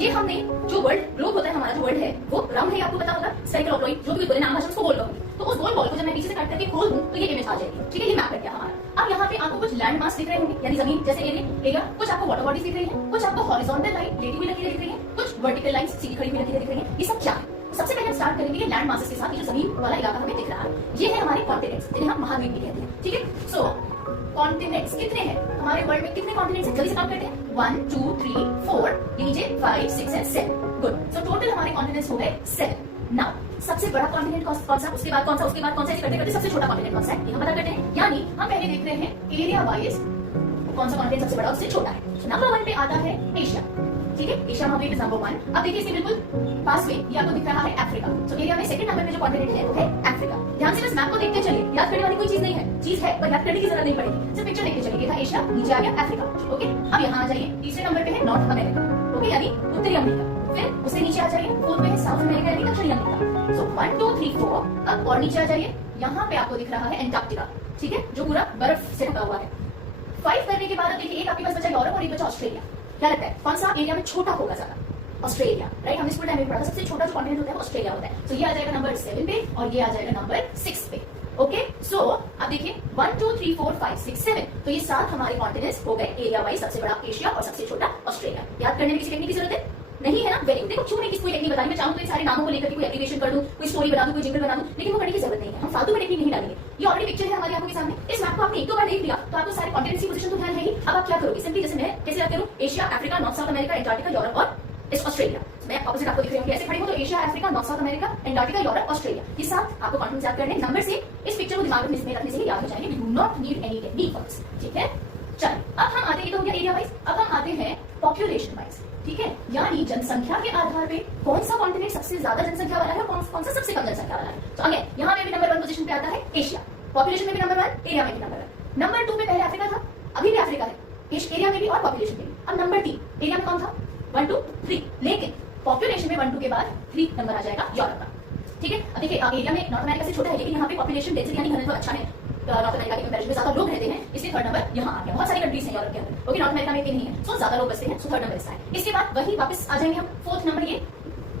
ये हमने जो वर्ल्ड ग्लोब होता है, हमारा जो वर्ल्ड है वो राउंड है, आपको पता होगा, स्फेरिकल ऑप्लॉइड, जो भी बोले नाम भाषा उसको गोल कहूंगी। तो उस गोल बॉल को जब मैं पीछे से काट करके खोल दूं तो ये इमेज आ जाएगी। ठीक है, ये मैप कर दिया हमारा। अब यहाँ पे आपको कुछ लैंड मास दिख रहे होंगे, यानी जमीन जैसे एरिया, कुछ आपको वाटर बॉडीज दिख रही है, कुछ आपको हॉरिजॉन्टल लाइन लेटी हुई लकीरें दिख रही है, कुछ वर्टिकल लाइन सीधी खड़ी हुई लकीरें दिख रही है। ये सब क्या है? सबसे पहले हम स्टार्ट करेंगे ये लैंड मासेस के साथ। ये जो जमीन वाला इलाका हमें दिख रहा है, ये है हमारे कॉन्टिनेंट्स, जिन्हें हम महाद्वीप भी कहते हैं। ठीक है, सो कॉन्टिनेंट्स कितने हैं हमारे वर्ल्ड में? कितने कॉन्टिनेंट्स हैं? जल्दी से काउंट करते हैं। 1 2 3 4, ये लीजिए 5 6 एंड 7। गुड, सो टोटल हमारे कॉन्टिनेंट्स हो गए 7। नाउ सबसे बड़ा कॉन्टिनेंट कौन सा, उसके बाद कौन सा, उसके बाद कौन सा, ऐसे करते करते सबसे छोटा कॉन्टिनेंट कौन सा है ये हम पता करते हैं। यानी हम पहले देख रहे हैं एरिया वाइज कौन सा कॉन्टिनेंट सबसे बड़ा उससे छोटा है। नंबर 1 पे आता है एशिया। ठीक है, एशिया महाद्वीप इज नंबर 1। अब देखिए इसके बिल्कुल पास में ये आपको दिख रहा है अफ्रीका। सो एरिया में सेकंड नंबर पे जो कॉन्टिनेंट है वो है अफ्रीका। ध्यान से बस मैप को देखते चलिए, याद करने वाली कोई चीज नहीं है, चीज है पर याद करने की जरूरत नहीं पड़ेगी, सिर्फ पिक्चर देखते चलिए। ये था एशिया, नीचे आ गया अफ्रीका। ओके, अब यहाँ आ जाइए, तीसरे नंबर पे है नॉर्थ अमेरिका। ओके, यानी उत्तरी अमेरिका। फिर उससे नीचे आ जाइए, फोर्थ पे है साउथ अमेरिका यानी दक्षिणी अमेरिका। सो 1 2 3 4। अब और नीचे आ जाइए, यहाँ पे आपको दिख रहा है एंटार्क्टिका। ठीक है, जो पूरा बर्फ से ढका हुआ है। 5 करने के बाद अब देखिए एक आपके पास बचा यूरोप और एक बचा ऑस्ट्रेलिया। क्या लगता है कौन सा एरिया में छोटा होगा ज्यादा? Australia, right. हमने स्कूल टाइम में पढ़ा था सबसे छोटा जो कॉन्टिनेंट होता है वो ऑस्ट्रेलिया होता है। सो ये आ जाएगा नंबर 7 पे और ये आ जाएगा नंबर 6 पे। ओके, सो अब देखिए 1 2 3 4 5 6 7, तो ये 7 हमारे कॉन्टिनेंट्स हो गए एरिया वाइज। सबसे बड़ा एशिया और सबसे छोटा ऑस्ट्रेलिया। याद करने में किसी टेक्निक की जरूरत है नहीं है ना? Very good. देखो क्यों नहीं, किसी कोई टेक्निक बतानी, मैं चाहूँ तो सारे नामों को लेकर कोई एप्लीकेशन कर दूं, कोई स्टोरी बना दूं, कोई जिंगल बना दूं, लेकिन वो करने की जरूरत नहीं है। हम फालतू में टेक्निक नहीं डालेंगे। ये ऑलरेडी पिक्चर है हमारी आंखों के सामने। इस मैप को आपने एक दो बार देख लिया तो आपको सारे कॉन्टिनेंट्स की पोजीशन तो ध्यान है ही। अब आप क्या करोगे? सिंपली जैसे मैं कैसे याद करूं, Asia, Africa, north south America, Antarctica, Europe और इस ऑस्ट्रेलिया। मैं ऑपोजिट आपको दिख रही हूँ, ऐसे खड़े हो तो Asia, Africa, north south America, Antarctica, Europe, Australia, ये 7 आपको कॉन्टिनेंट्स याद करने। नंबर से इस पिक्चर को दिमाग में रखने से याद हो जाएंगे। We do not need any technique for this. ठीक है, चलिए अब हम आते हैं, तो हो गया एरिया वाइज। अब हम आते हैं पॉपुलेशन वाइज। ठीक है, यानी जनसंख्या के आधार पे कौन सा कॉन्टिनेंट सबसे ज्यादा जनसंख्या वाला है, कौन सा सबसे कम जनसंख्या वाला है। तो अगेन यहाँ पे भी नंबर 1 पोजीशन पे आता है एशिया, पॉपुलेशन में भी नंबर 1, एरिया में भी नंबर 1। नंबर 2 पे पहले अफ्रीका था, अभी भी अफ्रीका है, एरिया में भी और पॉपुलेशन में भी। अब नंबर 3 एरिया में कौन था? 1 2 3, लेकिन पॉपुलेशन में 1 2 के बाद 3 नंबर आ जाएगा यूरोप का। ठीक है, अब देखिए एरिया में नॉर्थ अमेरिका से छोटा है, लेकिन यहाँ पे पॉपुलेशन डेंसिटी यानी घनत्व अच्छा है, नॉर्थ अमेरिका के कंपैरिजन में ज्यादा लोग रहते हैं, इसलिए थर्ड नंबर यहाँ आ गया। बहुत सारी कंट्रीज हैं यूरोप के अंदर, ओके, नॉर्थ अमेरिका में नहीं है, सो ज्यादा लोग बसते हैं, सो थर्ड नंबर इसका है। इसके बाद वही वापस आ जाएंगे हम, फोर्थ नंबर ये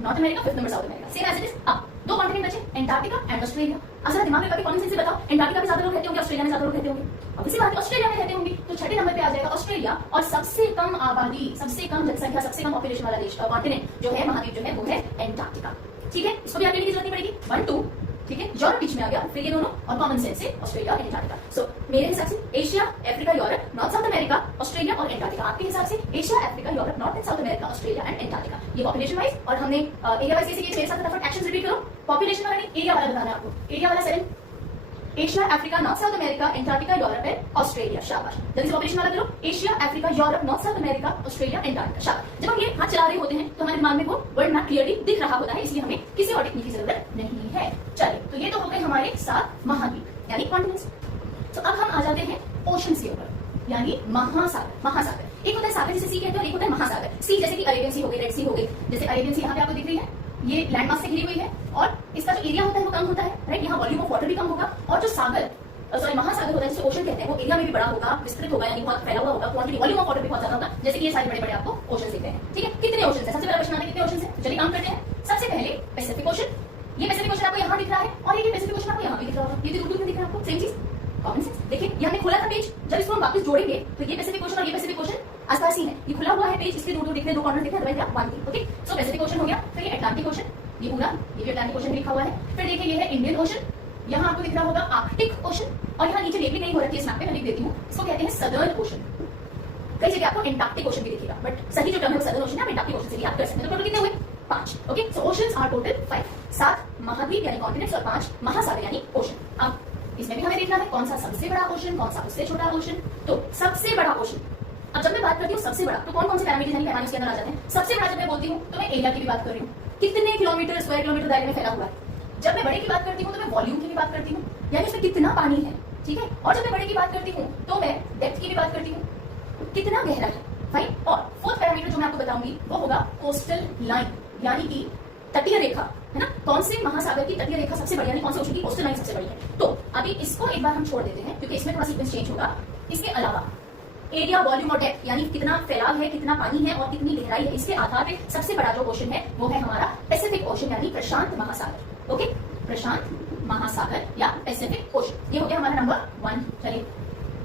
North America, fifth number South America, same as it is. अब 2 कॉन्टिनेंट बचे, एंटार्क्टिका एंड ऑस्ट्रेलिया। अब जरा दिमाग में कभी कॉमन सेंस से बताओ, एंटार्क्टिका में ज्यादा लोग रहते होंगे, ऑस्ट्रेलिया में ज्यादा लोग रहते होंगे, अब इसी बात ऑस्ट्रेलिया में रहते होंगे, तो छठे नंबर पे आ जाएगा ऑस्ट्रेलिया। और सबसे कम आबादी, सबसे कम जनसंख्या, सबसे कम पॉपुलेशन वाला देश कॉन्टिनेंट जो है, महाद्वीप जो है, वो है एंटार्क्टिका। ठीक है, इसको भी याद करने की जरूरत नहीं पड़ेगी। 1 2, ठीक है, यूरोप बीच में आ गया, फिर ये दोनों और कॉमन सेंस से ऑस्ट्रेलिया और एंटार्क्टिका। सो मेरे हिसाब से Asia, Africa, Europe, north south America, Australia और एंटार्क्टिका। आपके हिसाब से Asia, Africa, Europe, north and south America, Australia and Antarctica. ये पॉपुलेशन वाइज। और हमने एरिया वाइज कैसे, ये मेरे साथ फटाफट एक्शंस रिपीट करो। पॉपुलेशन वाला नहीं, एरिया वाला बताना है आपको। एरिया वाला 7, Asia, Africa, north south America, Antarctica, Europe and Australia. शाबाश, जल्दी से पॉपुलेशन वाला करो। Asia, Africa, Europe, north south America, Australia, Antarctica. शाबाश। जब हम ये हाथ चला रहे होते हैं तो हमारे दिमाग में वो वर्ड मैप क्लियरली दिख रहा होता है, इसलिए हमें किसी और टेक्निक की जरूरत नहीं है। चलिए, तो ये तो हो गए हमारे 7 महाद्वीप यानी कॉन्टिनेंट्स। तो अब हम आ जाते हैं ओशंस के ऊपर, यानी महासागर। महासागर एक होता है सागर जिसे सी कहते हैं, और एक होता है महासागर। सी जैसे कि अरेबियन सी हो गई, रेड सी हो गई। जैसे अरेबियन सी यहाँ पे आपको दिख रही है, ये लैंड मास से घिरी हुई है और इसका जो एरिया होता है वो कम होता है, राइट। यहाँ वॉल्यूम ऑफ वाटर भी कम होगा, और जो सागर सॉरी महासागर होता है जिसे ओशन कहते हैं, वो एरिया में भी बड़ा होगा, विस्तृत होगा, यानी बहुत फैला हुआ होगा, क्वांटिटी वॉल्यूम ऑफ वाटर भी बहुत ज्यादा होगा। जैसे कि ये सारे बड़े बड़े आपको ओशन दिख रहे हैं। ठीक है, कितने ओशन है? सबसे पहला क्वेश्चन आता है कितने ओशन है, चलिए काउंट करते हैं। सबसे पहले पैसिफिक ओशन, ये पैसिफिक ओशन आपको यहाँ दिख रहा है, और ये पैसिफिक ओशन आपको यहाँ भी दिख रहा होगा। ये दूर दूर में दिख रहा है आपको, सेम चीज, कॉमन सेंस। देखिए ये हमने खोला था पेज, जब इसको हम वापस जोड़ेंगे तो ये पैसिफिक ओशन और ये पैसिफिक ओशन आसपास ही है। ये खुला हुआ है पेज, इसके दूर दूर दिख रहे, 2 कॉर्नर दिख रहे हैं, वन थी। ओके, सो पैसिफिक ओशन हो गया। फिर ये अटलांटिक ओशन, ये पूरा ये भी अटलांटिक ओशन लिखा हुआ है। फिर देखिए ये है इंडियन ओशन, यहाँ आपको दिख रहा होगा आर्कटिक ओशन, और यहाँ नीचे लेबलिंग नहीं हो रखी है इस मैप पे, मैं लिख देती हूँ, इसको कहते हैं सदर्न ओशन। कई जगह आपको एंटार्क्टिक ओशन भी दिखेगा, बट सही जो टर्म है वो सदर्न ओशन है। आप एंटार्क्टिक ओशन से भी याद कर सकते हैं। तो टोटल कितने हुए? 5। Okay, so oceans are total 5, 7 महाद्वीप यानी कॉन्टिनेंट्स और 5 महासागर यानी ओशन। अब इसमें भी हमें देखना है कौन सा सबसे बड़ा ओशन, कौन सा उससे छोटा ओशन। तो सबसे बड़ा ओशन, अब जब मैं बात करती हूँ सबसे बड़ा, तो कौन कौन से पैरामीटर्स यानी पैमाने उसके अंदर आ जाते हैं। सबसे बड़ा जब मैं बोलती हूँ तो मैं एरिया की भी बात कर रही हूँ, कितने किलोमीटर, स्क्वायर किलोमीटर दायरे में फैला हुआ है। जब मैं बड़े की बात करती हूँ तो मैं वॉल्यूम की भी बात करती हूँ, यानी उसमें कितना पानी है। ठीक है, और जब मैं बड़े की बात करती हूँ तो मैं डेप्थ की भी बात करती हूँ, कितना गहरा है। फाइन। और फोर्थ पैरामीटर जो मैं आपको बताऊंगी वो होगा कोस्टल लाइन, यानी कि तटीय रेखा, है ना। कौन से महासागर की तटीय रेखा सबसे बड़ी, यानी कौन से ओशन की कोस्टल लाइन सबसे बड़ी है। तो अभी इसको एक बार हम छोड़ देते हैं क्योंकि इसमें थोड़ा सीक्वेंस चेंज होगा। इसके अलावा एरिया, वॉल्यूम और डेप्थ, यानी कितना फैलाव है, कितना पानी है और कितनी गहराई है, इसके आधार पे सबसे बड़ा जो ओशन है वो है हमारा पैसिफिक ओशन यानी प्रशांत महासागर। ओके, प्रशांत महासागर या पैसिफिक ओशन, ये हो गया हमारा नंबर 1। चलिए,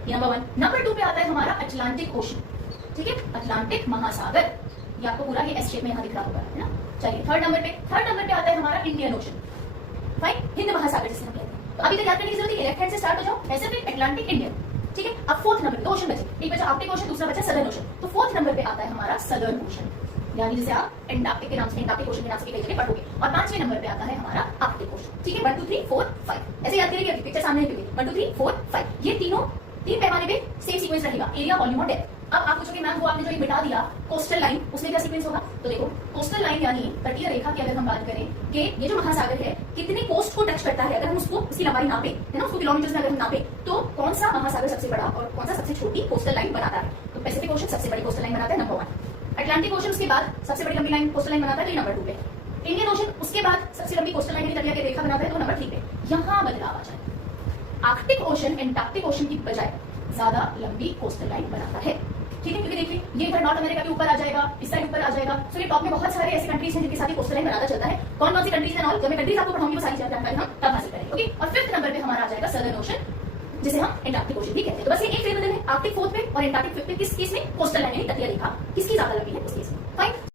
ये नंबर 1। नंबर 2 पे आता है हमारा अटलांटिक ओशन। ठीक है, अटलांटिक महासागर, ये आपको पूरा ये एस शेप में यहाँ दिख रहा होगा, है ना। चलिए, थर्ड नंबर पे आता है हमारा इंडियन ओशन। फाइन, हिंद महासागर जिसे हम कहते हैं। तो अभी तक याद करने की जरूरत है, लेफ्ट हैंड से स्टार्ट हो जाओ, पैसिफिक, अटलांटिक, इंडियन। ठीक है, अब फोर्थ नंबर पे ओशन बचे, एक बचा आर्कटिक ओशन, दूसरा बचा सदर्न ओशन। तो फोर्थ नंबर पे आता है हमारा सदर्न ओशन, यानी जिसे आप एंटार्क्टिक के नाम से, एंटार्क्टिक ओशन के नाम से कई जगह पढ़ोगे। और 5वें नंबर पे आता है हमारा आर्कटिक ओशन। ठीक है, 1 2 3 4 5 ऐसे याद करेंगे, पिक्चर सामने है क्योंकि 1 2 3 4 5 ये तीन पैमाने पे सेम सीक्वेंस रहेगा, एरिया, वॉल्यूम और डेप्थ। अब आप पूछोगे मैम वो आपने जो ये बिठा दिया कोस्टल लाइन, उसमें क्या सीक्वेंस होगा? तो देखो, कोस्टल लाइन यानी तटीय रेखा की अगर हम बात करें कि ये जो महासागर है कितनी कोस्ट को टच करता है, अगर हम उसको उसकी लंबाई नापे, है ना, उसको किलोमीटर में अगर हम नापे, तो कौन सा महासागर सबसे बड़ा और कौन सा सबसे छोटी कोस्टल लाइन बनाता है? तो पैसिफिक ओशन सबसे बड़ी कोस्टल लाइन बनाता है, नंबर 1। अटलांटिक ओशन उसके बाद सबसे बड़ी लंबी लाइन कोस्टल लाइन बनाता है, तो ये नंबर 2 पे। इंडियन ओशन उसके बाद सबसे लंबी कोस्टल लाइन तटीय रेखा बनाता है, तो नंबर 3 पे। यहाँ बदलाव आ जाए, आर्कटिक ओशन एंटार्क्टिक ओशन की बजाय ज्यादा लंबी कोस्टल लाइन बनाता है। ठीक है, क्योंकि देखिए ये इधर नॉर्थ अमेरिका के ऊपर आ जाएगा, इस साइड ऊपर आ जाएगा। सो ये टॉप में बहुत सारे ऐसे कंट्रीज हैं जिनके साथ ये कोस्टल लाइन बनाता चलता है। कौन कौन सी कंट्रीज है, जब मैं कंट्रीज आपको पढ़ाऊंगी वो सारी जानकारी हम तब हासिल करेंगे। ओके, और 5th नंबर पे हमारा आ जाएगा सदर्न ओशन, जिसे हम एंटार्क्टिक ओशन भी कहते हैं। तो बस ये एक फेर बदल है, आर्कटिक 4th पे और एंटार्क्टिक 5th पे। किस केस में? कोस्टल लाइन यानी तटीय रेखा किसकी ज्यादा लंबी है उस केस में। फाइन।